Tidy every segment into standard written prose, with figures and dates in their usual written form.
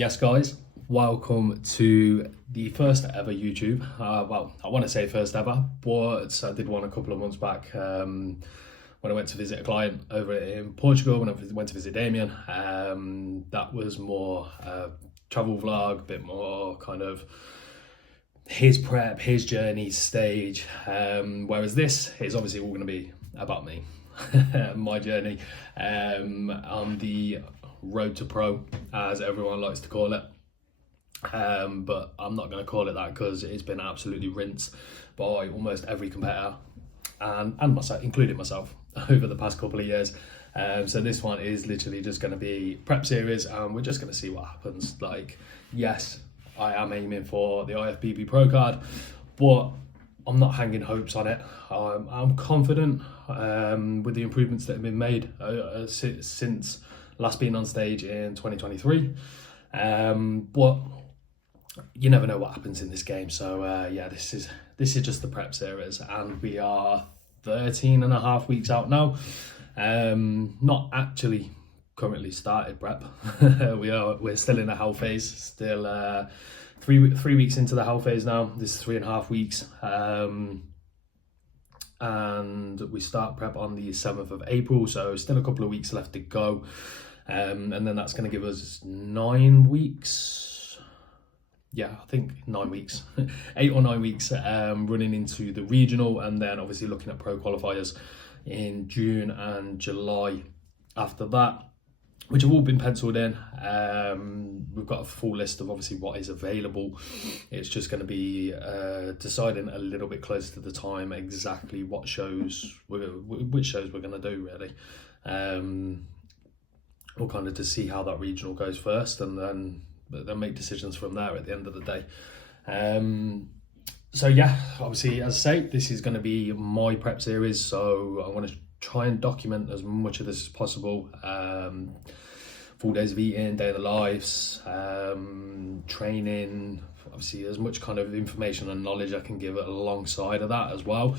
Yes, guys, welcome to the first ever YouTube. Well, I want to say first ever, but I did one a couple of months back when I went to visit a client over in Portugal, when I went to visit Damien. That was more travel vlog, a bit more kind of his prep, his journey, stage. Whereas this is obviously all going to be about me, my journey on the road to pro, as everyone likes to call it. But I'm not going to call it that because it's been absolutely rinsed by almost every competitor and myself, including myself, over the past couple of years. So this one is literally just going to be prep series, and we're just going to see what happens. Like, yes, I am aiming for the IFBB pro card, but I'm not hanging hopes on it. I'm confident with the improvements that have been made since last being on stage in 2023. But you never know what happens in this game. So yeah, this is just the prep series, and we are 13 and a half weeks out now. Not actually currently started prep. We're still in the hell phase, still 3 weeks into the hell phase now. This is 3.5 weeks. And we start prep on the 7th of April, so still a couple of weeks left to go. And then that's going to give us 9 weeks. Yeah, I think 9 weeks, 8 or 9 weeks running into the regional, and then obviously looking at pro qualifiers in June and July after that, which have all been penciled in. We've got a full list of obviously what is available. It's just going to be deciding a little bit closer to the time exactly which shows we're going to do, really. We'll kind of just see how that regional goes first, and then make decisions from there at the end of the day. So yeah, obviously, as I say, this is going to be my prep series, so I want to try and document as much of this as possible. Full days of eating, day of the lives, training, obviously as much kind of information and knowledge I can give alongside of that as well.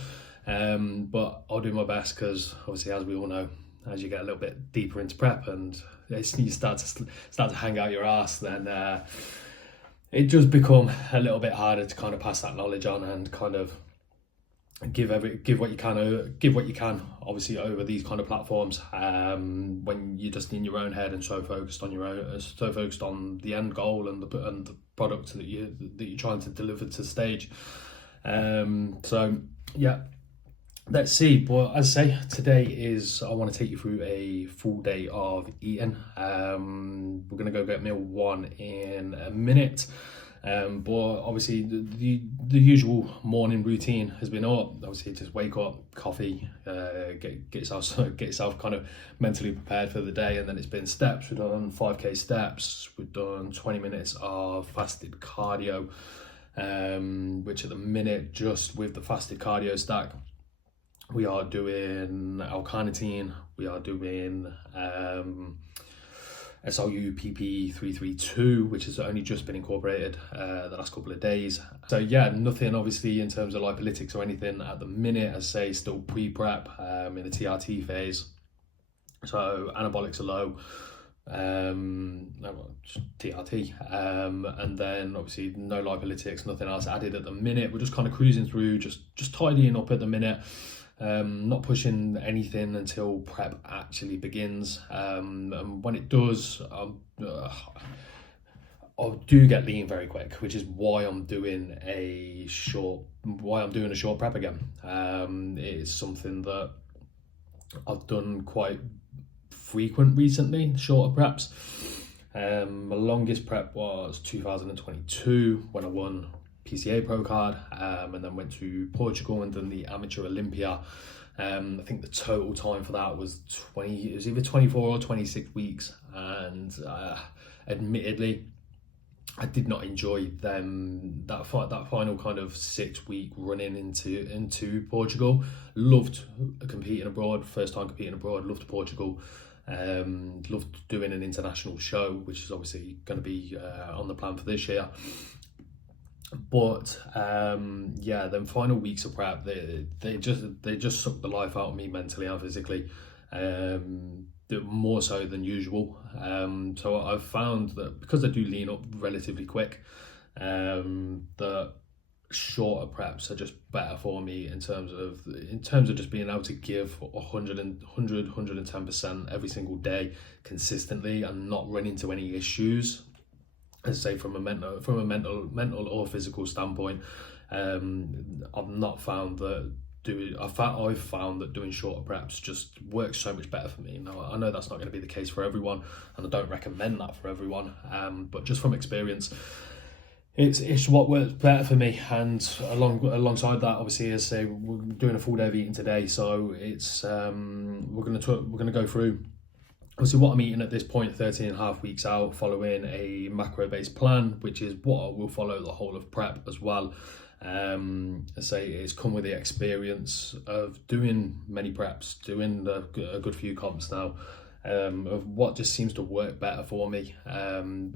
But I'll do my best, because obviously, as we all know, as you get a little bit deeper into prep and you start to hang out your ass, then it does become a little bit harder to kind of pass that knowledge on and kind of give what you can obviously over these kind of platforms, when you're just in your own head and so focused on the end goal and the product that you're trying to deliver to stage. So yeah, let's see. But as I say, today I want to take you through a full day of eating. We're going to go get meal 1 in a minute. But obviously the usual morning routine has been obviously just wake up, coffee, get yourself kind of mentally prepared for the day, and then it's been steps. We've done 5k steps, we've done 20 minutes of fasted cardio, which at the minute, just with the fasted cardio stack, we are doing L-carnitine, we are doing SLU PP 332, which has only just been incorporated the last couple of days. So yeah, nothing obviously in terms of lipolytics or anything at the minute. As I say, still pre-prep in the TRT phase. So anabolics are low, TRT, and then obviously no lipolytics, nothing else added at the minute. We're just kind of cruising through, just tidying up at the minute. Not pushing anything until prep actually begins, and when it does, I do get lean very quick, which is why I'm doing a short prep again. It's something that I've done quite frequent recently, shorter preps. My longest prep was 2022 when I won PCA pro card, and then went to Portugal and done the Amateur Olympia. I think the total time for that was it was either 24 or 26 weeks, and admittedly I did not enjoy that final kind of 6-week running into Portugal. Loved competing abroad, first time competing abroad, loved Portugal. Loved doing an international show, which is obviously going to be on the plan for this year. But yeah, then final weeks of prep, they just sucked the life out of me mentally and physically. more so than usual. So I've found that because I do lean up relatively quick, that shorter preps are just better for me in terms of just being able to give 110% every single day consistently and not run into any issues. As I say, from a mental or physical standpoint, I've not found that I've found that doing shorter preps just works so much better for me. Now, I know that's not going to be the case for everyone, and I don't recommend that for everyone. But just from experience, it's what works better for me. And alongside that, obviously, as I say, we're doing a full day of eating today, so it's we're gonna go through obviously what I'm eating at this point, 13 and a half weeks out, following a macro-based plan, which is what I will follow the whole of prep as well. I say it's come with the experience of doing many preps, doing a good few comps now, of what just seems to work better for me,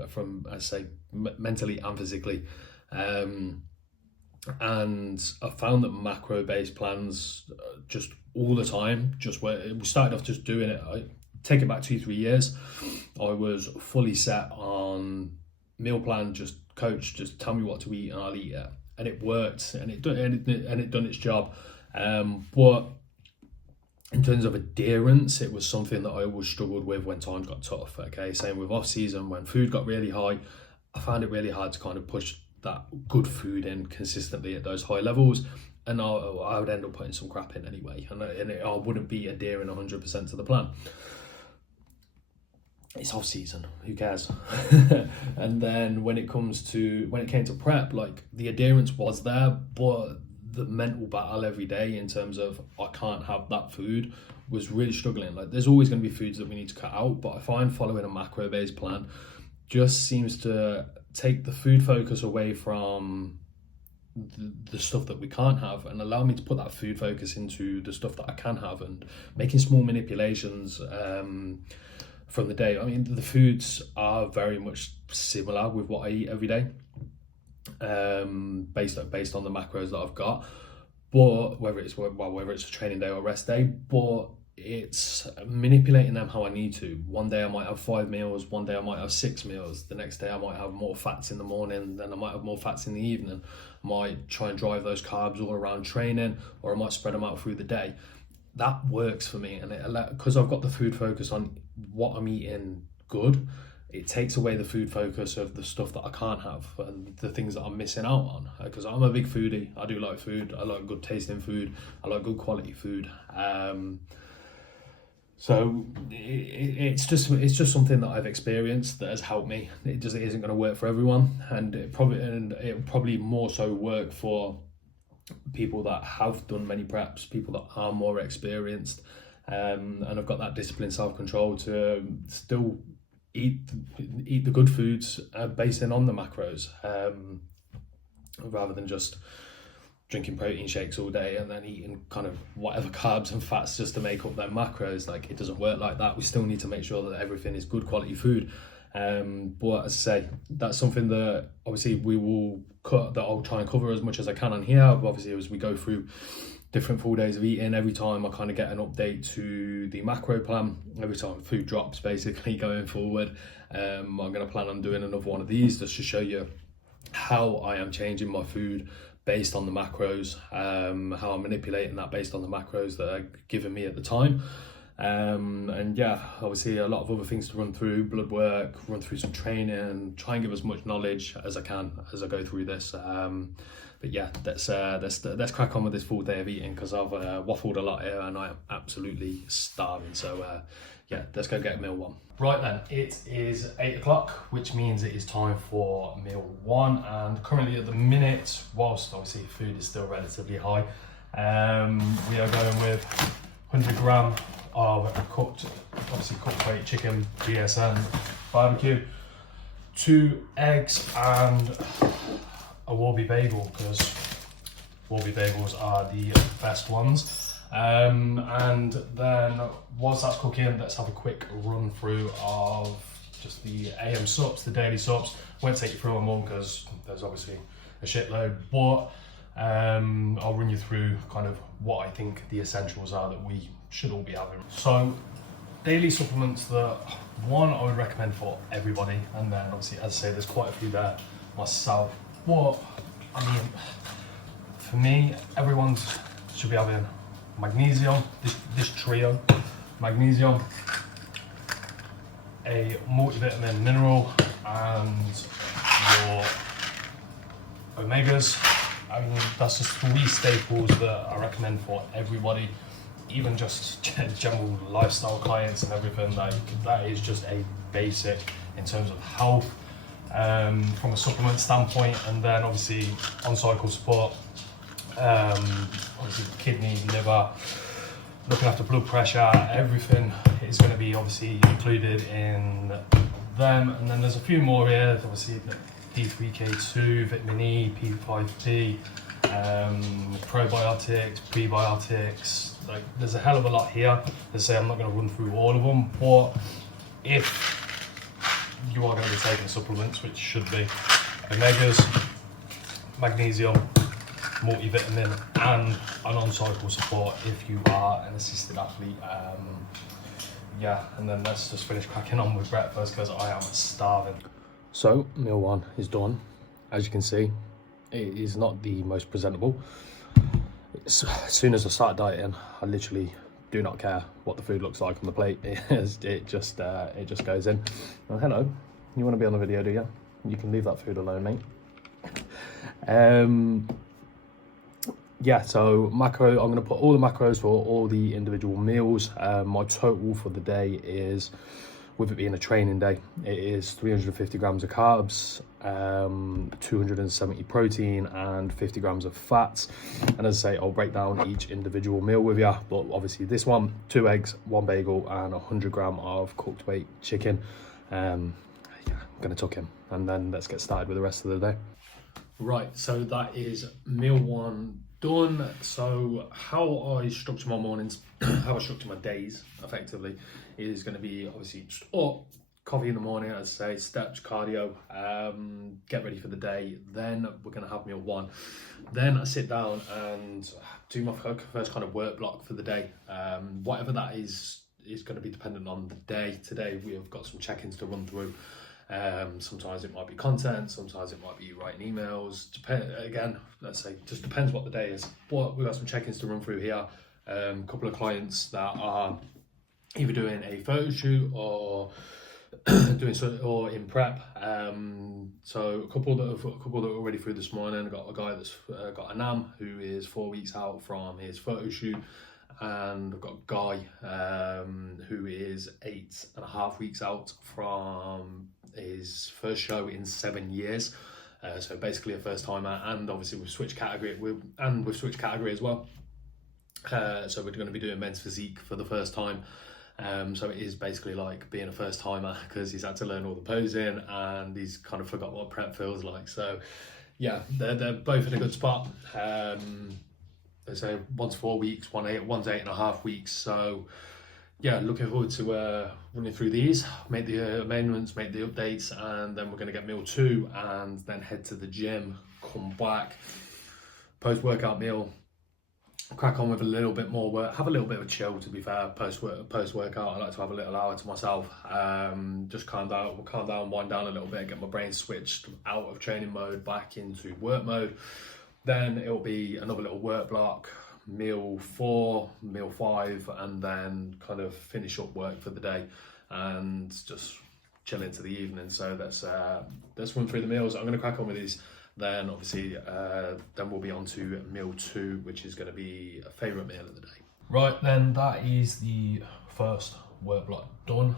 from, I say, mentally and physically. And I found that macro-based plans just all the time just work. We started off just doing it. Take it back 2-3 years, I was fully set on meal plan, just coach, just tell me what to eat and I'll eat it, and it worked, and it done its job. But in terms of adherence, it was something that I always struggled with when times got tough. Okay, same with off season, when food got really high, I found it really hard to kind of push that good food in consistently at those high levels. And I would end up putting some crap in anyway, and I wouldn't be adhering 100% to the plan. It's off season, who cares? And then when it came to prep, like, the adherence was there, but the mental battle every day in terms of I can't have that food was really struggling. Like, there's always going to be foods that we need to cut out, but I find following a macro-based plan just seems to take the food focus away from the stuff that we can't have and allow me to put that food focus into the stuff that I can have, and making small manipulations from the day. I mean, the foods are very much similar with what I eat every day, based on the macros that I've got. But whether it's a training day or rest day, but it's manipulating them how I need to. One day I might have 5 meals, one day I might have 6 meals, the next day I might have more fats in the morning, then I might have more fats in the evening. I might try and drive those carbs all around training, or I might spread them out through the day. That works for me, and because I've got the food focus on what I'm eating good, it takes away the food focus of the stuff that I can't have and the things that I'm missing out on. Because I'm a big foodie, I do like food, I like good tasting food, I like good quality food. So it's just something that I've experienced that has helped me. It just isn't going to work for everyone, and it probably more so work for people that have done many preps, people that are more experienced, and have got that discipline, self-control to still eat the good foods based on the macros, rather than just drinking protein shakes all day and then eating kind of whatever carbs and fats just to make up their macros. Like, it doesn't work like that. We still need to make sure that everything is good quality food. But as I say, that's something that obviously I'll try and cover as much as I can on here. But obviously, as we go through different full days of eating, every time I kind of get an update to the macro plan, every time food drops basically going forward, I'm going to plan on doing another one of these just to show you how I am changing my food based on the macros, how I'm manipulating that based on the macros that are given me at the time. And yeah, obviously a lot of other things to run through, blood work, run through some training, try and give as much knowledge as I can as I go through this. But yeah, let's crack on with this full day of eating, because I've waffled a lot here and I am absolutely starving. So yeah, let's go get meal one. Right then, it is 8 o'clock, which means it is time for meal one. And currently at the minute, whilst obviously food is still relatively high, we are going with 100 gram of cooked weight chicken, BSN barbecue, 2 eggs and a Warby bagel, because Warby bagels are the best ones. And then whilst that's cooking, let's have a quick run through of just the AM subs, the daily subs. Won't take you through them all because there's obviously a shitload, but I'll run you through kind of what I think the essentials are that we should all be having. So daily supplements that one I would recommend for everybody, and then obviously, as I say, there's quite a few there myself. What I mean, for me, everyone should be having magnesium, this trio: magnesium, a multivitamin mineral, and your omegas. I mean, that's just 3 staples that I recommend for everybody, even just general lifestyle clients and everything. Like, that is just a basic in terms of health from a supplement standpoint. And then obviously on cycle support, obviously kidney, liver, looking after blood pressure, everything is going to be obviously included in them. And then there's a few more here, obviously D3K2, vitamin E, P5P, probiotics, prebiotics. Like, there's a hell of a lot here. As I say, I'm not going to run through all of them, but if you are going to be taking supplements, which should be omegas, magnesium, multivitamin, and an on-cycle support if you are an assisted athlete. Yeah, and then let's just finish cracking on with breakfast because I am starving. So meal 1 is done. As you can see, it is not the most presentable. As soon as I start dieting, I literally do not care what the food looks like on the plate. It just goes in. Oh, hello, you want to be on the video, do you? You can leave that food alone, mate. Yeah, so macro, I'm going to put all the macros for all the individual meals. My total for the day is, with it being a training day, it is 350 grams of carbs, 270 protein, and 50 grams of fats. And as I say, I'll break down each individual meal with you. But obviously this one, 2 eggs, 1 bagel, and 100 gram of cooked weight chicken. Yeah, I'm going to tuck him, and then let's get started with the rest of the day. Right, so that is meal 1 done. So how I structure my mornings, how I structure my days effectively, is going to be obviously just coffee in the morning, as I say, steps, cardio, get ready for the day. Then we're going to have meal 1. Then I sit down and do my first kind of work block for the day. Whatever that is going to be dependent on the day. Today we have got some check-ins to run through. Sometimes it might be content, sometimes it might be writing emails. Again, let's say, just depends what the day is. But we've got some check-ins to run through here. A couple of clients that are either doing a photo shoot or or in prep. So a couple that are already through this morning. I've got a guy that's got a NAM who is 4 weeks out from his photo shoot. And I've got a guy who is 8.5 weeks out from his first show in 7 years. So basically a first timer, and obviously we've switched category. We've switched category as well. So we're going to be doing men's physique for the first time. So it is basically like being a first timer because he's had to learn all the posing and he's kind of forgot what prep feels like. So yeah, they're both in a good spot. They say 1 to 4 weeks, 1 to 8.5 weeks. So yeah, looking forward to running through these, make the amendments, make the updates, and then we're going to get meal 2 and then head to the gym, come back, post-workout meal, crack on with a little bit more work, have a little bit of a chill, to be fair. Post-workout, I like to have a little hour to myself, just calm down, wind down a little bit, get my brain switched out of training mode back into work mode. Then it'll be another little work block, meal 4, meal 5, and then kind of finish up work for the day and just chill into the evening. So let's run through the meals. I'm going to crack on with these. Then obviously, then we'll be on to meal 2, which is going to be a favourite meal of the day. Right, then that is the first work block done.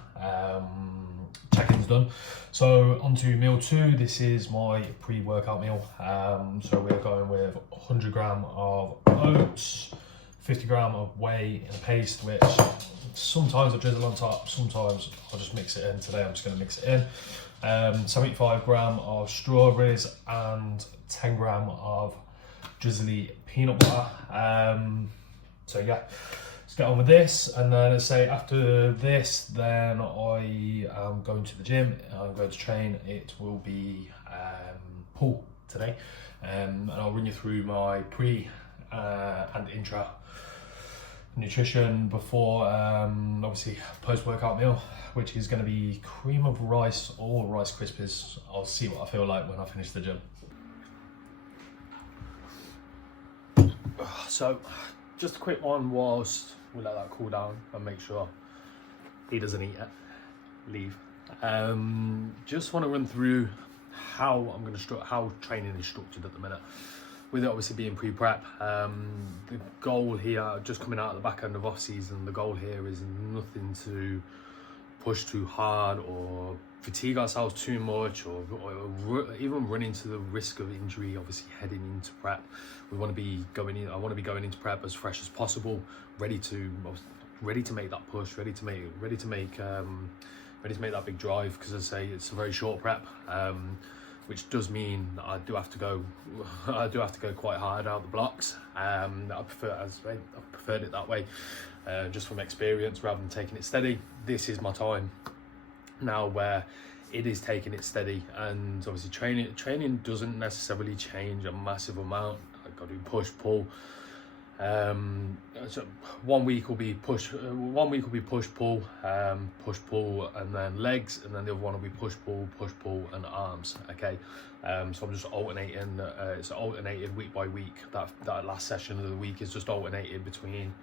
Check-ins done. So on to meal 2. This is my pre-workout meal. So we're going with 100 gram of oats, 50 gram of whey in a paste, which sometimes I drizzle on top, sometimes I'll just mix it in. Today I'm just going to mix it in. 75 gram of strawberries and 10 gram of drizzly peanut butter. So yeah, let's get on with this. And then I say after this, then I am going to the gym. I'm going to train. It will be pull today, and I'll run you through my pre and intra nutrition before obviously post-workout meal, which is going to be cream of rice or Rice Krispies. I'll see what I feel like when I finish the gym. So just a quick one whilst we let that cool down and make sure he doesn't eat it, leave. Just want to run through how how training is structured at the minute, with it obviously being pre-prep. The goal here, just coming out at the back end of off season, the goal here is nothing to push too hard or fatigue ourselves too much, or even run into the risk of injury. Obviously heading into prep, we want to be going in. I want to be going into prep as fresh as possible, ready to make that push, ready to make that big drive, because as I say, it's a very short prep, which does mean that I do have to go quite hard out the blocks. I preferred it that way, just from experience, rather than taking it steady. This is my time now where it is taking it steady, and obviously training doesn't necessarily change a massive amount. I've got to do push pull. So 1 week will be push pull, and then legs, and then the other one will be push pull and arms. Okay, so I'm just alternating. It's alternated week by week. That last session of the week is just alternated between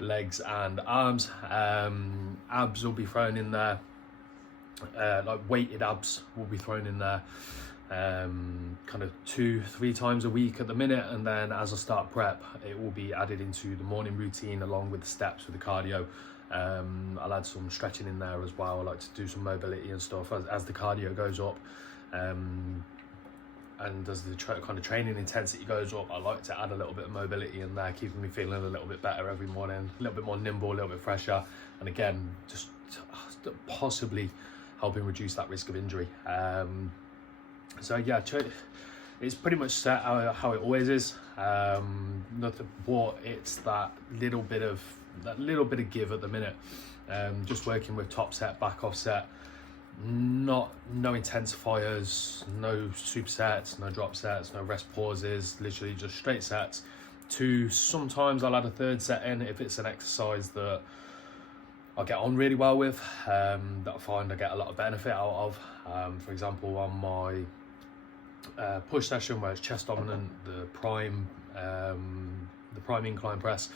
legs and arms. Abs will be thrown in there, like weighted abs will be thrown in there, kind of 2-3 times a week at the minute, and then as I start prep, it will be added into the morning routine along with the steps with the cardio. I'll add some stretching in there as well. I like to do some mobility and stuff as the cardio goes up, and as the kind of training intensity goes up, I like to add a little bit of mobility in there, keeping me feeling a little bit better every morning, a little bit more nimble, a little bit fresher, and again, just possibly helping reduce that risk of injury. So yeah, it's pretty much set how it always is. Nothing, but it's that little bit of give at the minute. Just working with top set, back off set. No intensifiers, no supersets, no drop sets, no rest pauses, literally just straight sets. Sometimes I'll add a third set in if it's an exercise that I get on really well with, that I find I get a lot of benefit out of. For example, on my push session where it's chest dominant, the prime incline press,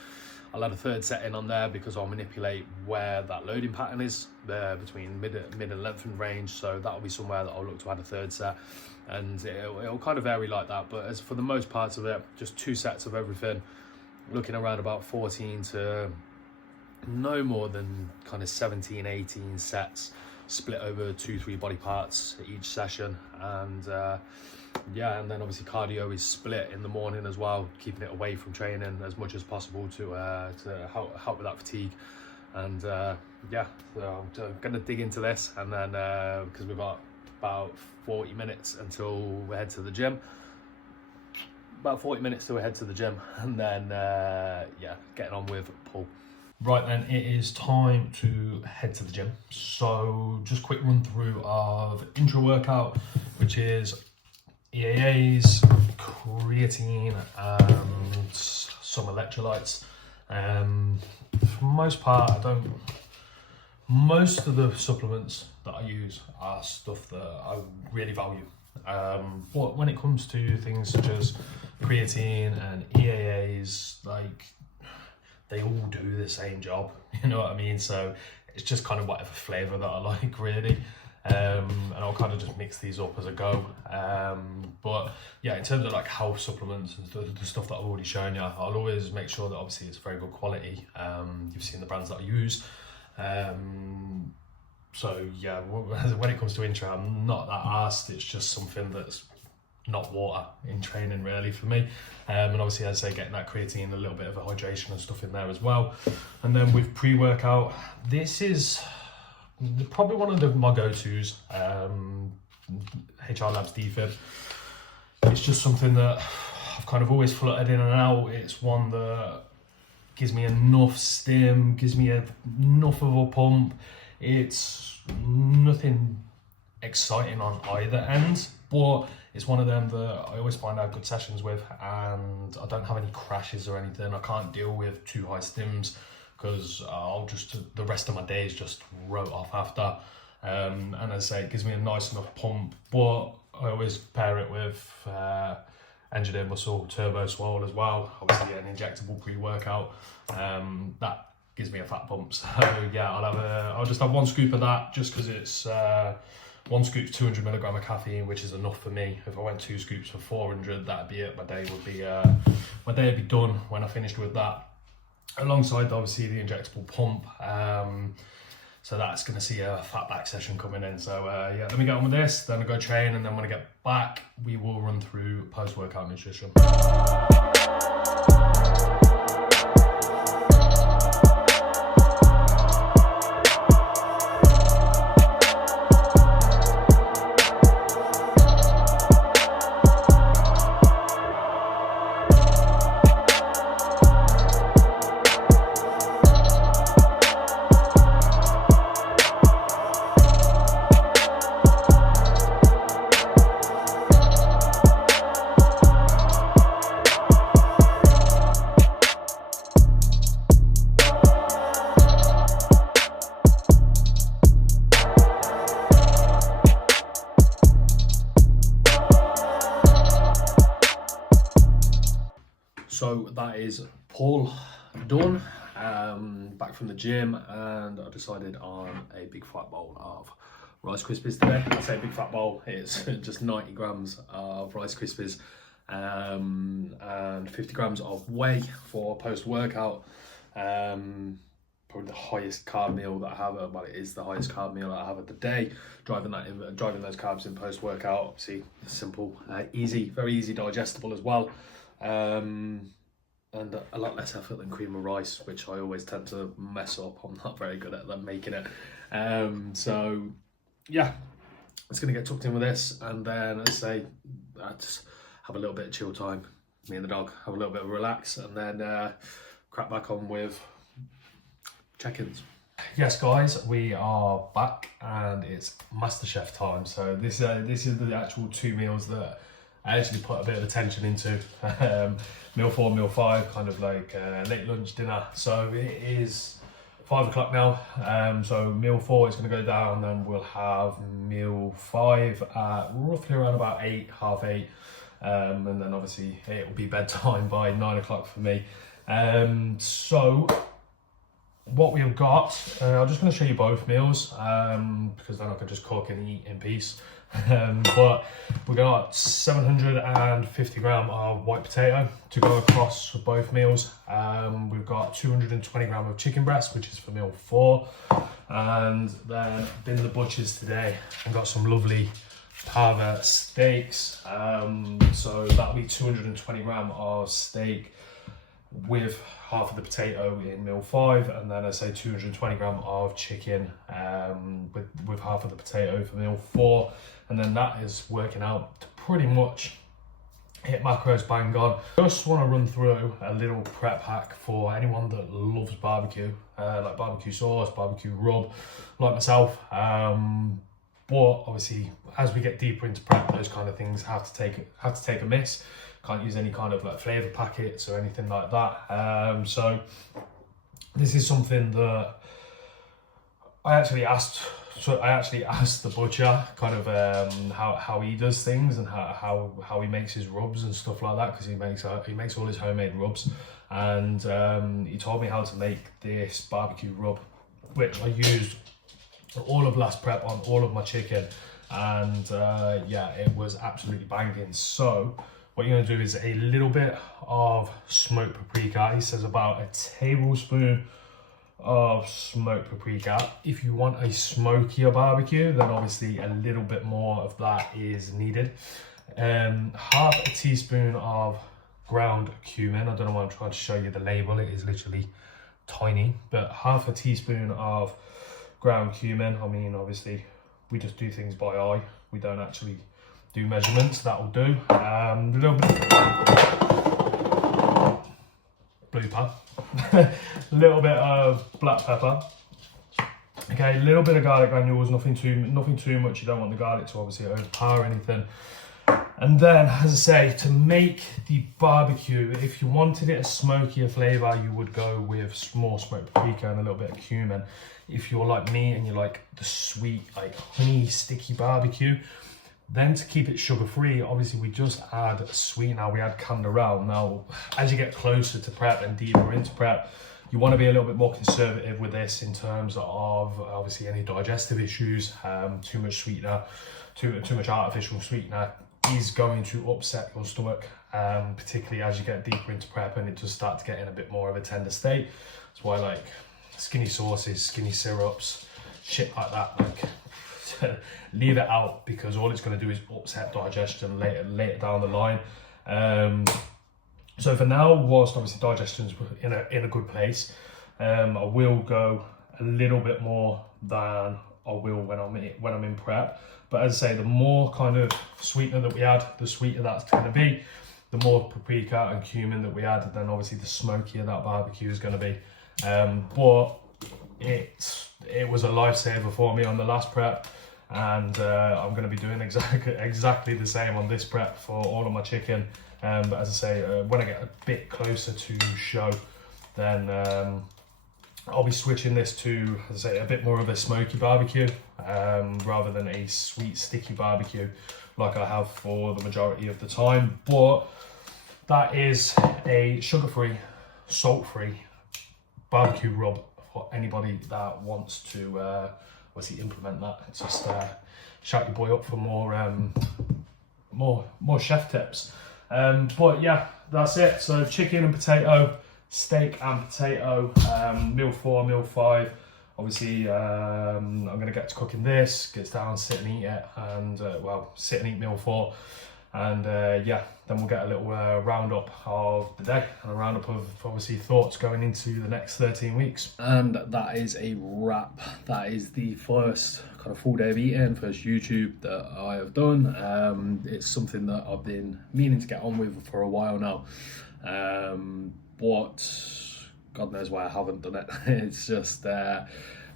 I'll add a third set in on there because I'll manipulate where that loading pattern is there between mid and lengthened range. So that'll be somewhere that I'll look to add a third set, and it'll kind of vary like that. But as for the most parts of it, just 2 sets of everything, looking around about 14 to no more than kind of 17-18 sets, split over 2-3 body parts each session. And yeah, and then obviously cardio is split in the morning as well, keeping it away from training as much as possible to help with that fatigue. And yeah, so I'm gonna dig into this, and then because we've got about 40 minutes until we head to the gym, and then yeah, getting on with pull. Right then, it is time to head to the gym. So just quick run through of intro workout, which is EAAs, creatine, and some electrolytes. For the most part, most of the supplements that I use are stuff that I really value. But when it comes to things such as creatine and EAAs, like, they all do the same job, you know what I mean? So it's just kind of whatever flavour that I like, really. And I'll kind of just mix these up as I go. But yeah, in terms of like health supplements and the stuff that I've already shown you, I'll always make sure that obviously it's very good quality. You've seen the brands that I use. So yeah, when it comes to intro, I'm not that arsed. It's just something that's not water in training really for me. And obviously, as I say, getting that creatine, a little bit of a hydration and stuff in there as well. And then with pre-workout, this is probably one of my go-tos, HR Labs DFib. It's just something that I've kind of always floated in and out. It's one that gives me enough stim, gives me enough of a pump. It's nothing exciting on either end, but it's one of them that I always find out good sessions with, and I don't have any crashes or anything. I can't deal with too high stims because the rest of my days just wrote off after. And as I say, it gives me a nice enough pump, but I always pair it with engineered muscle turbo swole as well. Obviously an injectable pre-workout. That gives me a fat pump. So yeah, I'll just have one scoop of that, just because it's one scoop's 200 milligram of caffeine, which is enough for me. If I went 2 scoops for 400, that'd be it. My day would be done when I finished with that. Alongside obviously the injectable pump. So that's going to see a fat back session coming in. So yeah, let me get on with this, then I'll go train, and then when I get back, we will run through post-workout nutrition. So that is Paul done, back from the gym, and I decided on a big fat bowl of Rice Krispies today. I say big fat bowl, it's just 90 grams of Rice Krispies and 50 grams of whey for post-workout. Probably the highest carb meal that I have, well, it is the highest carb meal that I have of the day. Driving those carbs in post-workout, obviously simple, easy, very easy digestible as well. And a lot less effort than cream of rice, which I always tend to mess up. I'm not very good at making it. So yeah, it's gonna get tucked in with this, and then as I say, I just have a little bit of chill time. Me and the dog have a little bit of relax, and then crack back on with check-ins. Yes, guys, we are back, and it's MasterChef time. So this is the actual 2 meals that I actually put a bit of attention into. Meal 4, meal 5, kind of like late lunch, dinner. So it is 5 o'clock now. So meal 4 is going to go down, then we'll have meal 5 at roughly around about 8, half 8. And then obviously it will be bedtime by 9 o'clock for me. So what we have got, I'm just going to show you both meals, because then I can just cook and eat in peace. But we got 750 gram of white potato to go across for both meals. We've got 220 gram of chicken breast, which is for meal 4. And then been to the butchers today and got some lovely Pava steaks. So that'll be 220 gram of steak with half of the potato in meal 5, and then I say 220 gram of chicken with half of the potato for meal 4, and then that is working out to pretty much hit macros bang on. Just want to run through a little prep hack for anyone that loves barbecue, like barbecue sauce, barbecue rub, like myself. But obviously, as we get deeper into prep, those kind of things have to take a miss. Can't use any kind of like flavour packets or anything like that. So this is something that I actually asked the butcher kind of how he does things and how he makes his rubs and stuff like that, because he makes all his homemade rubs, and he told me how to make this barbecue rub, which I used all of last prep on all of my chicken, and yeah, it was absolutely banging. So what you're going to do is a little bit of smoked paprika. He says about a tablespoon of smoked paprika. If you want a smokier barbecue, then obviously a little bit more of that is needed. Half a teaspoon of ground cumin. I don't know why I'm trying to show you the label. It is literally tiny, but half a teaspoon of ground cumin. I mean, obviously we just do things by eye. We don't actually do measurements. That will do. A little bit blue pepper, a little bit of black pepper. Okay, a little bit of garlic granules. Nothing too much. You don't want the garlic to obviously overpower anything. And then, as I say, to make the barbecue, if you wanted it a smokier flavour, you would go with more smoked paprika and a little bit of cumin. If you're like me and you like the sweet, like honey, sticky barbecue, then to keep it sugar-free, obviously we just add a sweetener, we add canderel. Now, as you get closer to prep and deeper into prep, you want to be a little bit more conservative with this in terms of obviously any digestive issues. Too much sweetener, too much artificial sweetener is going to upset your stomach, particularly as you get deeper into prep and it does start to get in a bit more of a tender state. That's why like skinny sauces, skinny syrups, shit like that, like leave it out, because all it's going to do is upset digestion later down the line. So for now, whilst obviously digestion's in a good place, I will go a little bit more than I will when I'm in prep. But as I say, the more kind of sweetener that we add, the sweeter that's going to be. The more paprika and cumin that we add, then obviously the smokier that barbecue is going to be. But it was a lifesaver for me on the last prep, and I'm going to be doing exactly the same on this prep for all of my chicken. But as I say, when I get a bit closer to show, then I'll be switching this to, as I say, a bit more of a smoky barbecue, rather than a sweet sticky barbecue like I have for the majority of the time. But that is a sugar-free, salt-free barbecue rub for anybody that wants to obviously implement that. Just shout your boy up for more chef tips. But yeah, that's it. So chicken and potato, steak and potato, meal 4, meal 5. Obviously, I'm going to get to cooking this, get down, sit and eat it, and sit and eat meal 4. And yeah, then we'll get a little roundup of the day and a roundup of obviously thoughts going into the next 13 weeks. And that is a wrap. That is the first kind of full day of eating, first YouTube that I have done. It's something that I've been meaning to get on with for a while now. But God knows why I haven't done it. It's just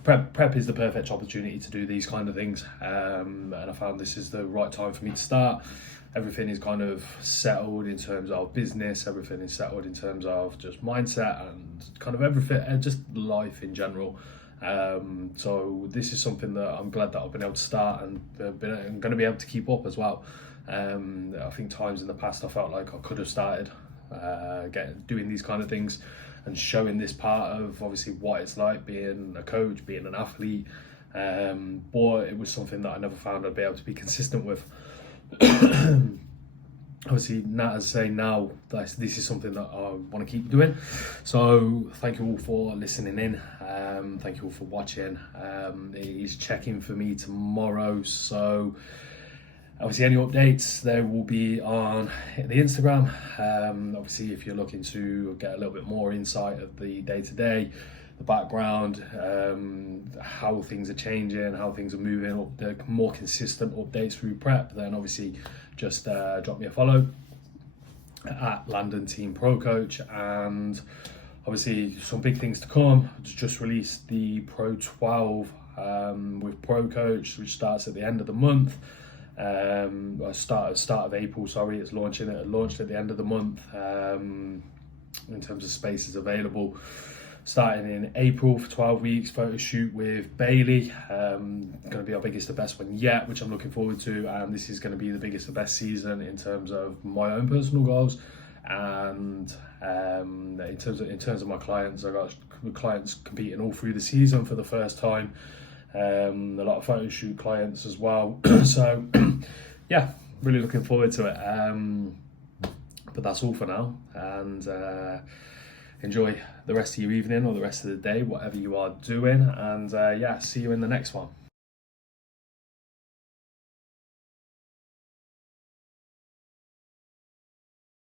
prep is the perfect opportunity to do these kind of things, and I found this is the right time for me to start. Everything is kind of settled in terms of business, everything is settled in terms of just mindset and kind of everything, and just life in general. So this is something that I'm glad that I've been able to start, and I'm going to be able to keep up as well. I think times in the past I felt like I could have started doing these kind of things and showing this part of obviously what it's like being a coach, being an athlete, but it was something that I never found I'd be able to be consistent with. Obviously, now, as I say, now this is something that I want to keep doing. So thank you all for listening in. Thank you all for watching. He's checking for me tomorrow, so obviously any updates there will be on the Instagram. Obviously, if you're looking to get a little bit more insight of the day-to-day, the background, how things are changing, how things are moving, up the more consistent updates through prep, then obviously just drop me a follow at Landon Team Pro Coach. And obviously some big things to come. Just released the Pro 12 with Pro Coach, which starts at the end of the month. Start of April, sorry. It launched at the end of the month. In terms of spaces available, starting in April for 12 weeks, photo shoot with Bailey. Going to be our biggest and best one yet, which I'm looking forward to. And this is going to be the biggest and best season in terms of my own personal goals, and in terms of my clients. I got clients competing all through the season for the first time. A lot of photo shoot clients as well. So yeah, really looking forward to it. But that's all for now, and enjoy the rest of your evening or the rest of the day, whatever you are doing, and yeah, see you in the next one.